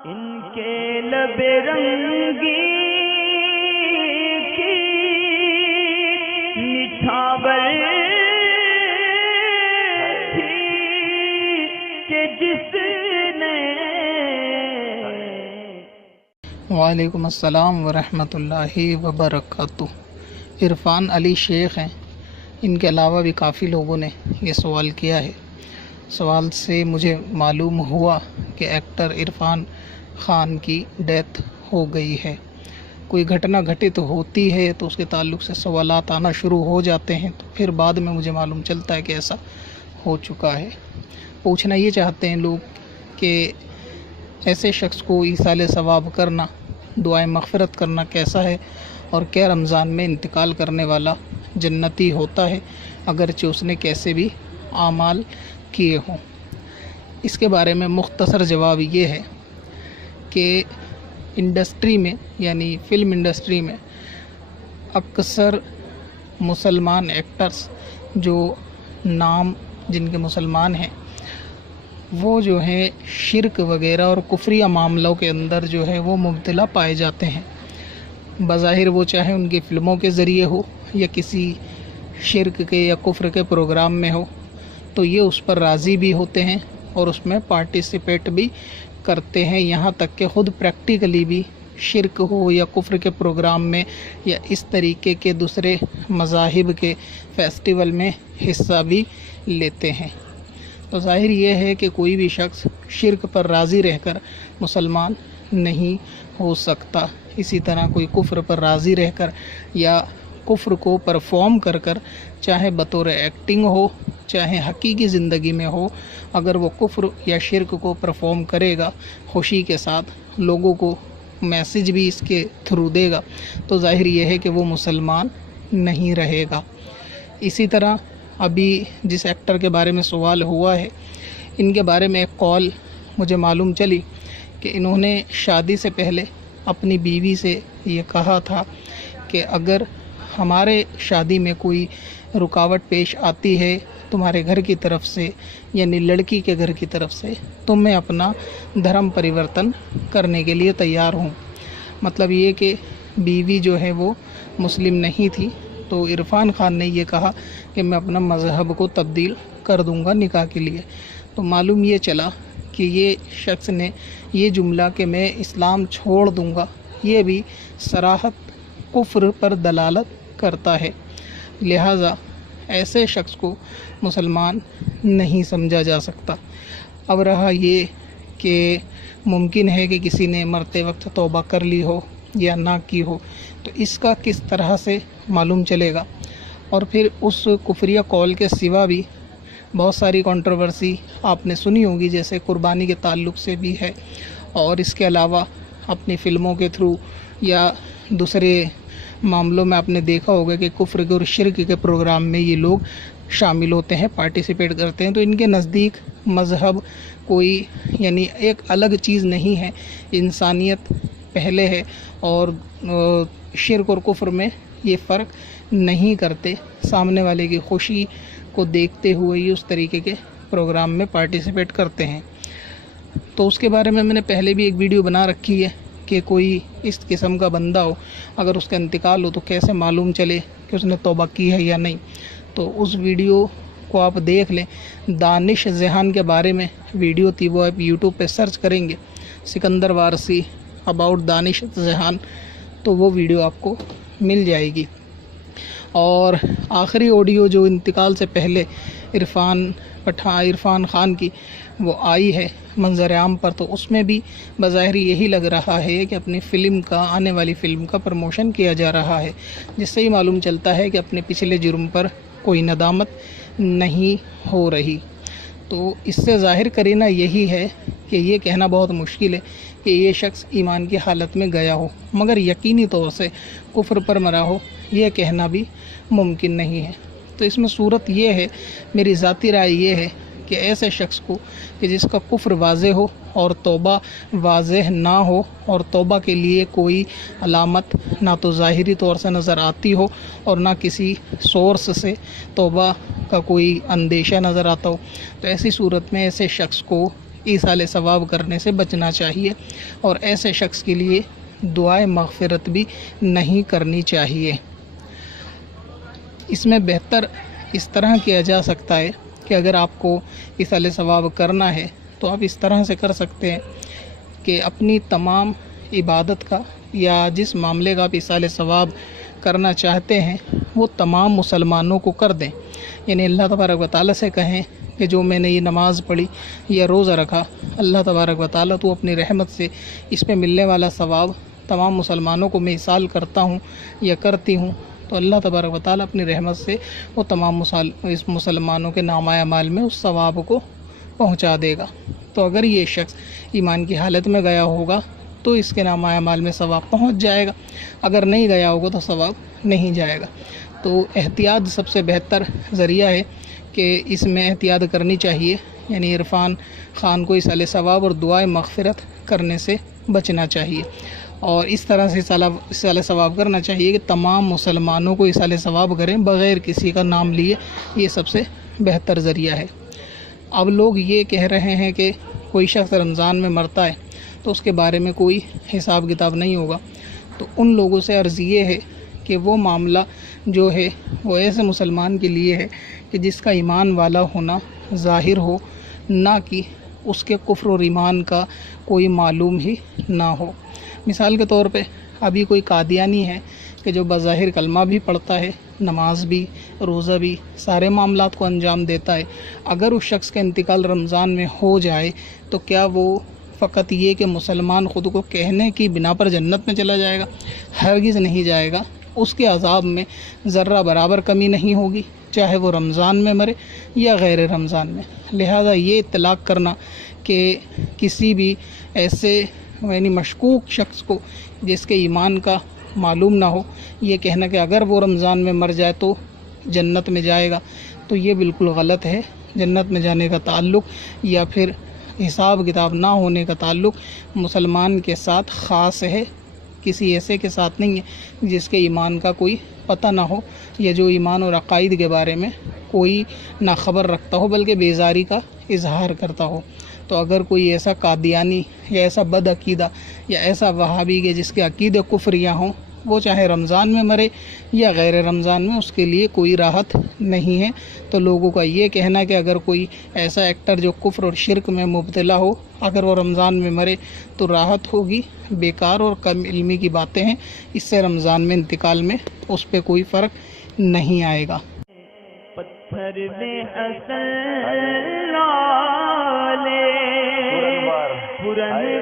ان کے لب رنگی کی نچھاور تھی کہ جس نے وعلیکم السلام ورحمۃ اللہ وبرکاتہ۔ عرفان علی شیخ ہیں، ان کے علاوہ بھی کافی لوگوں نے یہ سوال کیا ہے۔ سوال سے مجھے معلوم ہوا کہ ایکٹر عرفان خان کی ڈیتھ ہو گئی ہے۔ کوئی گھٹنا گھٹت ہوتی ہے تو اس کے تعلق سے سوالات آنا شروع ہو جاتے ہیں، تو پھر بعد میں مجھے معلوم چلتا ہے کہ ایسا ہو چکا ہے۔ پوچھنا یہ چاہتے ہیں لوگ کہ ایسے شخص کو ایصال ثواب کرنا، دعائیں مغفرت کرنا کیسا ہے، اور کیا رمضان میں انتقال کرنے والا جنتی ہوتا ہے اگرچہ اس نے کیسے بھی اعمال کیے ہوں۔ اس کے بارے میں مختصر جواب یہ ہے کہ انڈسٹری میں، یعنی فلم انڈسٹری میں اکثر مسلمان ایکٹرز جو نام جن کے مسلمان ہیں، وہ جو ہے شرک وغیرہ اور کفریہ معاملوں کے اندر جو ہے وہ مبتلا پائے جاتے ہیں۔ بظاہر وہ چاہے ان کی فلموں کے ذریعے ہو یا کسی شرک کے یا کفر کے پروگرام میں ہو، تو یہ اس پر راضی بھی ہوتے ہیں اور اس میں پارٹیسپیٹ بھی کرتے ہیں، یہاں تک کہ خود پریکٹیکلی بھی شرک ہو یا کفر کے پروگرام میں یا اس طریقے کے دوسرے مذاہب کے فیسٹیول میں حصہ بھی لیتے ہیں۔ تو ظاہر یہ ہے کہ کوئی بھی شخص شرک پر راضی رہ کر مسلمان نہیں ہو سکتا۔ اسی طرح کوئی کفر پر راضی رہ کر یا کفر کو پرفارم کر کر، چاہے بطور ایکٹنگ ہو چاہے حقیقی زندگی میں ہو، اگر وہ کفر یا شرک کو پرفارم کرے گا خوشی کے ساتھ، لوگوں کو میسج بھی اس کے تھرو دے گا، تو ظاہر یہ ہے کہ وہ مسلمان نہیں رہے گا۔ اسی طرح ابھی جس ایکٹر کے بارے میں سوال ہوا ہے، ان کے بارے میں ایک قول مجھے معلوم چلی کہ انہوں نے شادی سے پہلے اپنی بیوی سے یہ کہا تھا کہ اگر ہمارے شادی میں کوئی رکاوٹ پیش آتی ہے تمہارے گھر کی طرف سے، یعنی لڑکی کے گھر کی طرف سے، تو میں اپنا دھرم پریورتن کرنے کے لیے تیار ہوں۔ مطلب یہ کہ بیوی جو ہے وہ مسلم نہیں تھی، تو عرفان خان نے یہ کہا کہ میں اپنا مذہب کو تبدیل کر دوں گا نکاح کے لیے۔ تو معلوم یہ چلا کہ یہ شخص نے یہ جملہ کہ میں اسلام چھوڑ دوں گا، یہ بھی صراحت کفر پر دلالت کرتا ہے، لہٰذا ایسے شخص کو مسلمان نہیں سمجھا جا سکتا۔ اب رہا یہ کہ ممکن ہے کہ کسی نے مرتے وقت توبہ کر لی ہو یا نہ کی ہو، تو اس کا کس طرح سے معلوم چلے گا؟ اور پھر اس کفریہ قول کے سوا بھی بہت ساری کنٹروورسی آپ نے سنی ہوگی، جیسے قربانی کے تعلق سے بھی ہے، اور اس کے علاوہ اپنی فلموں کے تھرو یا دوسرے معاملوں میں آپ نے دیکھا ہوگا کہ کفر کے اور شرک کے پروگرام میں یہ لوگ شامل ہوتے ہیں، پارٹیسپیٹ کرتے ہیں۔ تو ان کے نزدیک مذہب کوئی یعنی ایک الگ چیز نہیں ہے، انسانیت پہلے ہے، اور شرک اور کفر میں یہ فرق نہیں کرتے، سامنے والے کی خوشی کو دیکھتے ہوئے ہی اس طریقے کے پروگرام میں پارٹیسپیٹ کرتے ہیں۔ تو اس کے بارے میں نے پہلے بھی ایک ویڈیو بنا رکھی ہے کہ کوئی اس قسم کا بندہ ہو، اگر اس کا انتقال ہو تو کیسے معلوم چلے کہ اس نے توبہ کی ہے یا نہیں۔ تو اس ویڈیو کو آپ دیکھ لیں، دانش ذہان کے بارے میں ویڈیو تھی، وہ آپ یوٹیوب پہ سرچ کریں گے سکندر وارسی اباؤٹ دانش ذہان، تو وہ ویڈیو آپ کو مل جائے گی۔ اور آخری آڈیو جو انتقال سے پہلے عرفان خان کی وہ آئی ہے منظر عام پر، تو اس میں بھی بظاہر یہی لگ رہا ہے کہ اپنی فلم کا، آنے والی فلم کا پروموشن کیا جا رہا ہے، جس سے ہی معلوم چلتا ہے کہ اپنے پچھلے جرم پر کوئی ندامت نہیں ہو رہی۔ تو اس سے ظاہر کرینہ یہی ہے کہ یہ کہنا بہت مشکل ہے کہ یہ شخص ایمان کی حالت میں گیا ہو، مگر یقینی طور سے کفر پر مرا ہو یہ کہنا بھی ممکن نہیں ہے۔ تو اس میں صورت یہ ہے، میری ذاتی رائے یہ ہے کہ ایسے شخص کو کہ جس کا کفر واضح ہو اور توبہ واضح نہ ہو، اور توبہ کے لیے کوئی علامت نہ تو ظاہری طور سے نظر آتی ہو اور نہ کسی سورس سے توبہ کا کوئی اندیشہ نظر آتا ہو، تو ایسی صورت میں ایسے شخص کو ایصال ثواب کرنے سے بچنا چاہیے، اور ایسے شخص کے لیے دعائے مغفرت بھی نہیں کرنی چاہیے۔ اس میں بہتر اس طرح کیا جا سکتا ہے کہ اگر آپ کو ایصال ثواب کرنا ہے تو آپ اس طرح سے کر سکتے ہیں کہ اپنی تمام عبادت کا یا جس معاملے کا آپ ایصال ثواب کرنا چاہتے ہیں وہ تمام مسلمانوں کو کر دیں، یعنی اللہ تبارک و تعالیٰ سے کہیں کہ جو میں نے یہ نماز پڑھی یا روزہ رکھا، اللہ تبارک و تعالیٰ تو اپنی رحمت سے اس پہ ملنے والا ثواب تمام مسلمانوں کو میں ایصال کرتا ہوں یا کرتی ہوں، تو اللہ تبارک و تعالیٰ اپنی رحمت سے وہ تمام اس مسلمانوں کے نامہ اعمال میں اس ثواب کو پہنچا دے گا۔ تو اگر یہ شخص ایمان کی حالت میں گیا ہوگا تو اس کے نامہ اعمال میں ثواب پہنچ جائے گا، اگر نہیں گیا ہوگا تو ثواب نہیں جائے گا۔ تو احتیاط سب سے بہتر ذریعہ ہے کہ اس میں احتیاط کرنی چاہیے، یعنی عرفان خان کو ایصال ثواب اور دعائے مغفرت کرنے سے بچنا چاہیے، اور اس طرح سے ایصال ثواب کرنا چاہیے کہ تمام مسلمانوں کو ایصال ثواب کریں بغیر کسی کا نام لیے، یہ سب سے بہتر ذریعہ ہے۔ اب لوگ یہ کہہ رہے ہیں کہ کوئی شخص رمضان میں مرتا ہے تو اس کے بارے میں کوئی حساب کتاب نہیں ہوگا، تو ان لوگوں سے عرض یہ ہے کہ وہ معاملہ جو ہے وہ ایسے مسلمان کے لیے ہے کہ جس کا ایمان والا ہونا ظاہر ہو، نہ کہ اس کے کفر اور ایمان کا کوئی معلوم ہی نہ ہو۔ مثال کے طور پہ ابھی کوئی قادیانی ہے کہ جو بظاہر کلمہ بھی پڑھتا ہے، نماز بھی، روزہ بھی، سارے معاملات کو انجام دیتا ہے، اگر اس شخص کا انتقال رمضان میں ہو جائے تو کیا وہ فقط یہ کہ مسلمان خود کو کہنے کی بنا پر جنت میں چلا جائے گا؟ ہرگز نہیں جائے گا، اس کے عذاب میں ذرہ برابر کمی نہیں ہوگی، چاہے وہ رمضان میں مرے یا غیر رمضان میں۔ لہذا یہ اطلاق کرنا کہ کسی بھی ایسے یعنی مشکوک شخص کو جس کے ایمان کا معلوم نہ ہو، یہ کہنا کہ اگر وہ رمضان میں مر جائے تو جنت میں جائے گا، تو یہ بالکل غلط ہے۔ جنت میں جانے کا تعلق یا پھر حساب کتاب نہ ہونے کا تعلق مسلمان کے ساتھ خاص ہے، کسی ایسے کے ساتھ نہیں ہے جس کے ایمان کا کوئی پتہ نہ ہو یا جو ایمان اور عقائد کے بارے میں کوئی نہ خبر رکھتا ہو بلکہ بیزاری کا اظہار کرتا ہو۔ تو اگر کوئی ایسا قادیانی یا ایسا بد عقیدہ یا ایسا وہابی کہ جس کے عقیدے کفریہ ہوں، وہ چاہے رمضان میں مرے یا غیر رمضان میں، اس کے لیے کوئی راحت نہیں ہے۔ تو لوگوں کا یہ کہنا کہ اگر کوئی ایسا ایکٹر جو کفر اور شرک میں مبتلا ہو، اگر وہ رمضان میں مرے تو راحت ہوگی، بیکار اور کم علمی کی باتیں ہیں، اس سے رمضان میں انتقال میں اس پہ کوئی فرق نہیں آئے گا۔ پتھر میں حسن لالے پرن